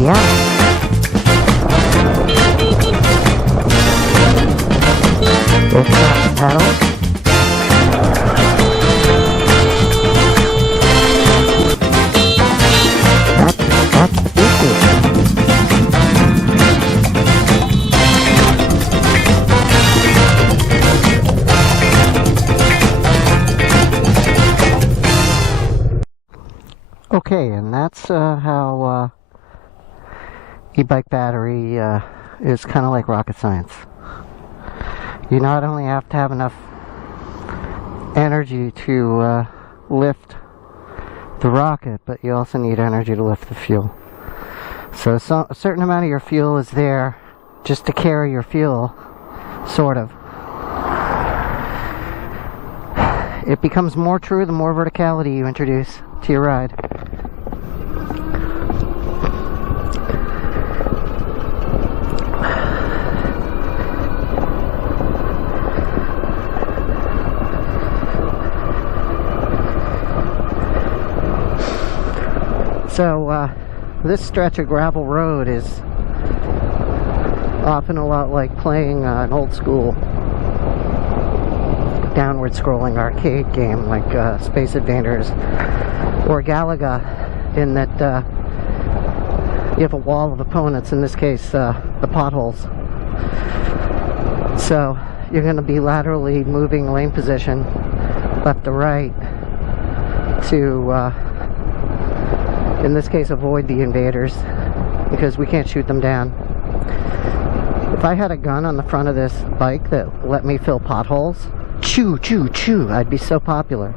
Yeah. It's got pedals. That's easy. Okay, and that's how e-bike battery is kind of like rocket science. You not only have to have enough energy to lift the rocket, but you also need energy to lift the fuel. So a certain amount of your fuel is there just to carry your fuel, sort of. It becomes more true the more verticality you introduce to your ride. So this stretch of gravel road is often a lot like playing an old school downward scrolling arcade game like Space Invaders or Galaga, in that you have a wall of opponents, in this case the potholes. So you're going to be laterally moving lane position left to right to in this case avoid the invaders, because we can't shoot them down. If I had a gun on the front of this bike that let me fill potholes, choo choo choo, I'd be so popular.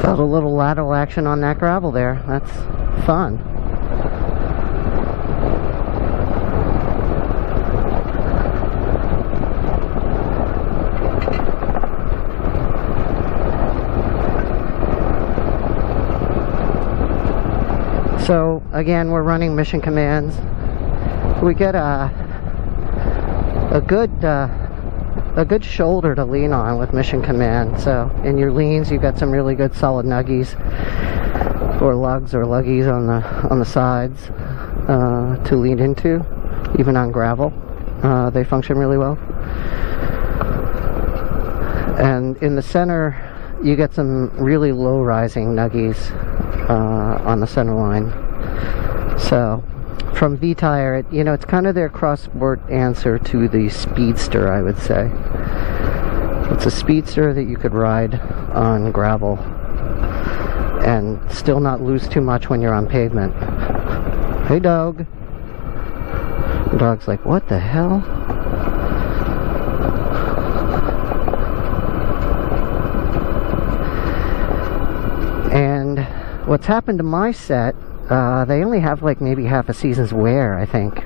Felt a little lateral action on that gravel there. That's fun. So again, we're running mission commands. We get a good shoulder to lean on with mission command. So in your leans, you've got some really good solid nuggies or lugs or luggies on the sides to lean into, even on gravel. They function really well. And in the center, you get some really low rising nuggies on the center line. So from V-Tire, it's kind of their cross-sport answer to the Speedster, I would say. It's a Speedster that you could ride on gravel and still not lose too much when you're on pavement. Hey, dog. The dog's like, what the hell? And what's happened to my set, they only have like maybe half a season's wear, I think.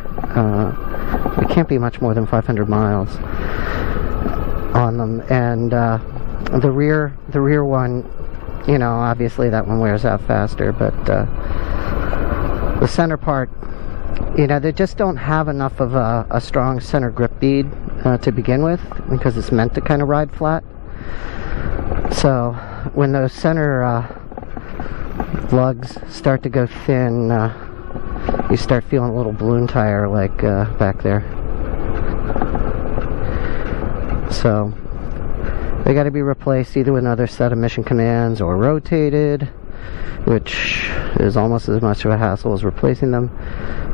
It can't be much more than 500 miles on them. And the rear one, obviously that one wears out faster, but the center part, they just don't have enough of a strong center grip bead to begin with, because it's meant to kind of ride flat. So when those center lugs start to go thin, you start feeling a little balloon tire like back there. So they got to be replaced either with another set of mission commands or rotated, which is almost as much of a hassle as replacing them,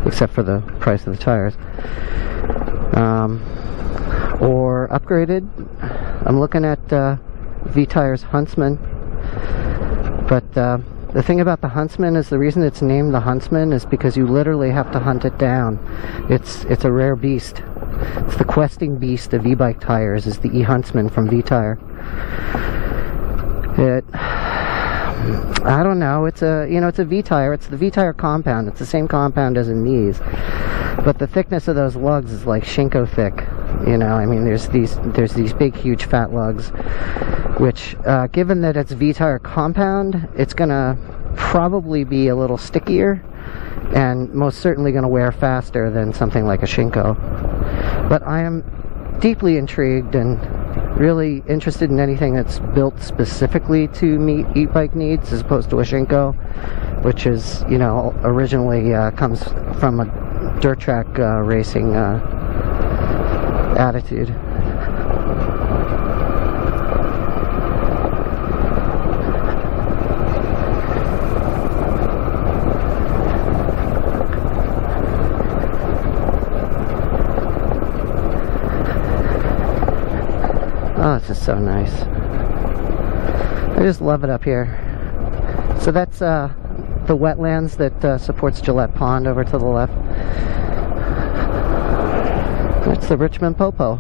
except for the price of the tires. Or upgraded. I'm looking at V-Tire's Huntsman, but the thing about the Huntsman is the reason it's named the Huntsman is because you literally have to hunt it down. It's a rare beast. It's the questing beast of e-bike tires, is the E-Huntsman from V-Tire. I don't know, it's a V-Tire, it's the V-Tire compound, it's the same compound as in these, but the thickness of those lugs is like Shinko thick, you know. I mean, there's these big huge fat lugs, which given that it's V-Tire compound, it's gonna probably be a little stickier and most certainly gonna wear faster than something like a Shinko. But I am deeply intrigued and really interested in anything that's built specifically to meet e-bike needs, as opposed to a Shinko, which is, you know, originally comes from a dirt track racing attitude. Oh, this is so nice. I just love it up here. So that's the wetlands that supports Gillette Pond over to the left. That's the Richmond Popo.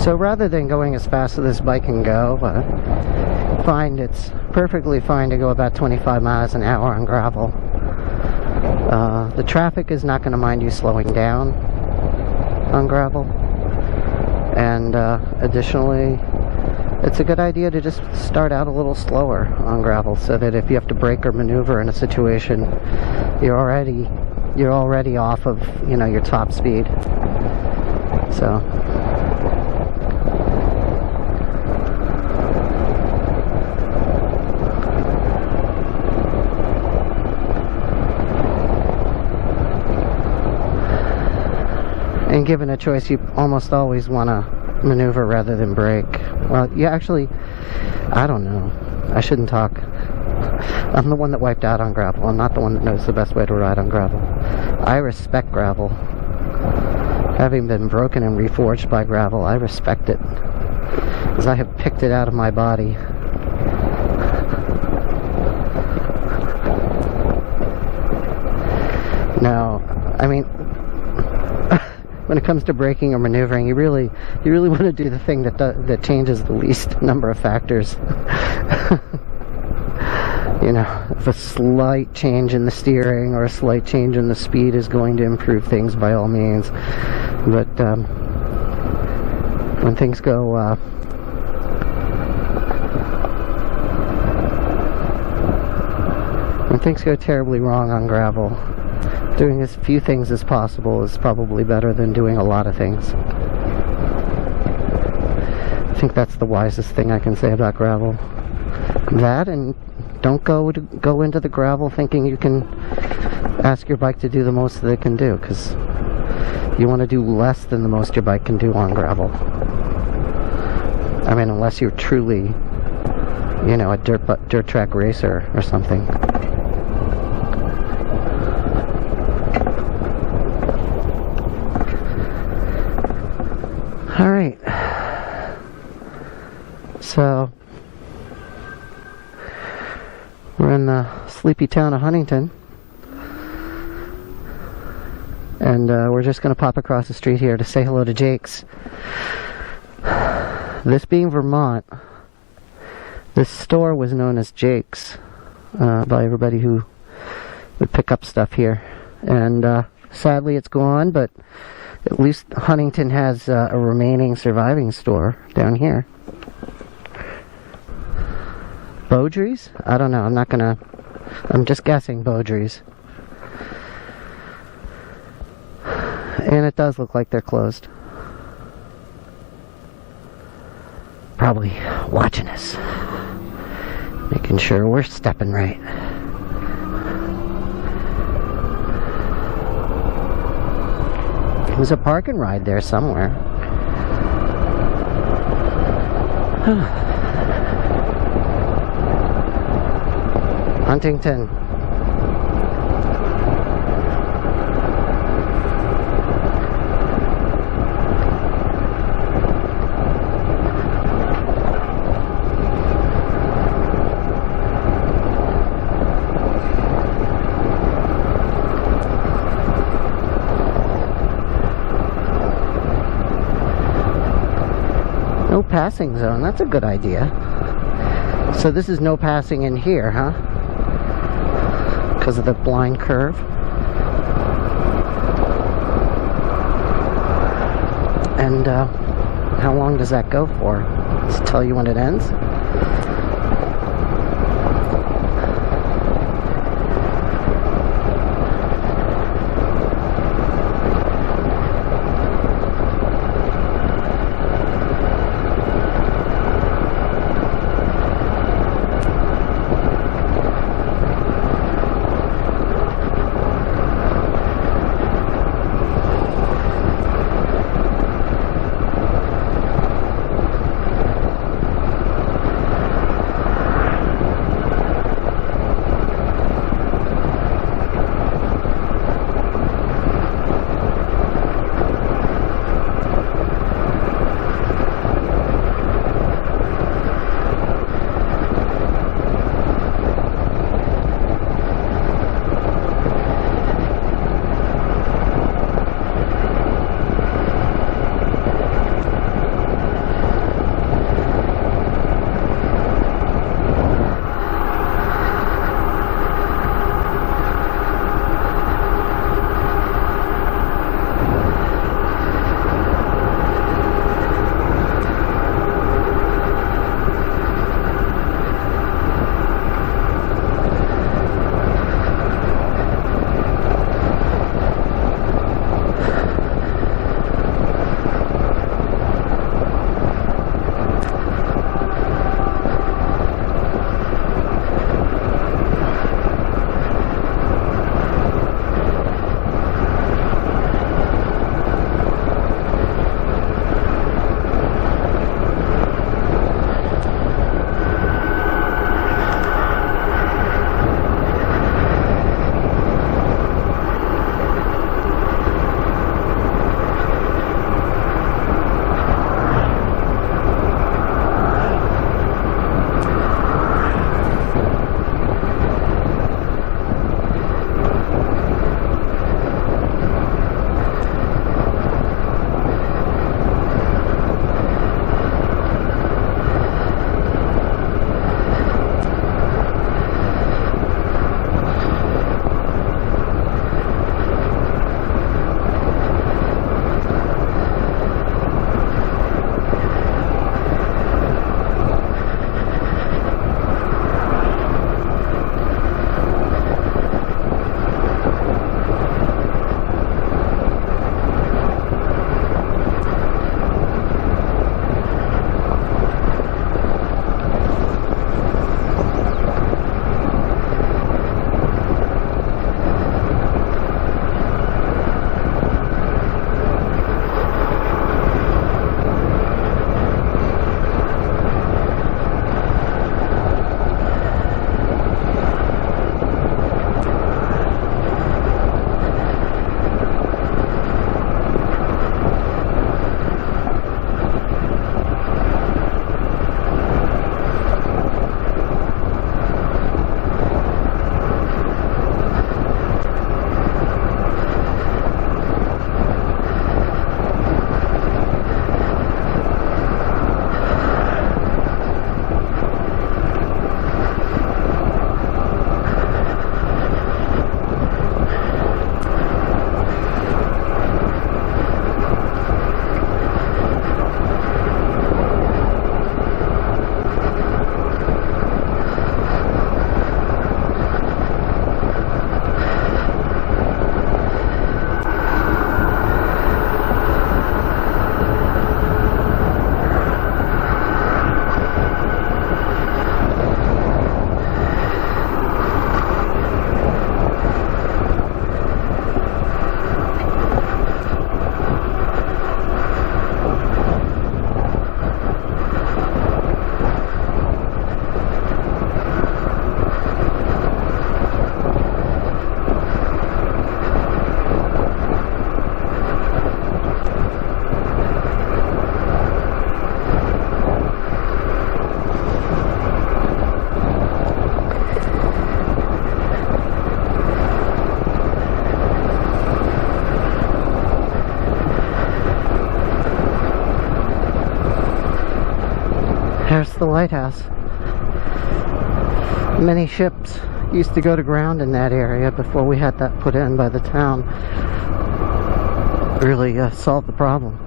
So rather than going as fast as this bike can go, I find it's perfectly fine to go about 25 miles an hour on gravel. The traffic is not going to mind you slowing down on gravel. And additionally, it's a good idea to just start out a little slower on gravel, so that if you have to brake or maneuver in a situation, you're already off of, you know, your top speed. So and given a choice, you almost always want to maneuver rather than brake. Well, yeah, actually, I don't know. I shouldn't talk. I'm the one that wiped out on gravel. I'm not the one that knows the best way to ride on gravel. I respect gravel. Having been broken and reforged by gravel, I respect it, because I have picked it out of my body. Now, I mean, when it comes to braking or maneuvering, you really want to do the thing that changes the least number of factors. You know, if a slight change in the steering or a slight change in the speed is going to improve things, by all means. But when things go things go terribly wrong on gravel, doing as few things as possible is probably better than doing a lot of things. I think that's the wisest thing I can say about gravel. That, and don't go into the gravel thinking you can ask your bike to do the most that it can do, because you want to do less than the most your bike can do on gravel. I mean, unless you're truly, you know, a dirt track racer or something. All right. So we're in the sleepy town of Huntington, and we're just going to pop across the street here to say hello to Jake's. This being Vermont, this store was known as Jake's by everybody who would pick up stuff here, and sadly it's gone, but at least Huntington has a remaining surviving store down here. Beaudry's? I don't know. I'm just guessing Beaudry's. And it does look like they're closed. Probably watching us. Making sure we're stepping right. There's a park and ride there somewhere. Huntington. No passing zone, that's a good idea. So this is no passing in here, huh? Because of the blind curve. And how long does that go for? Does it tell you when it ends? there's the lighthouse. Many ships used to go to ground in that area before we had that put in by the town. Really solved the problem.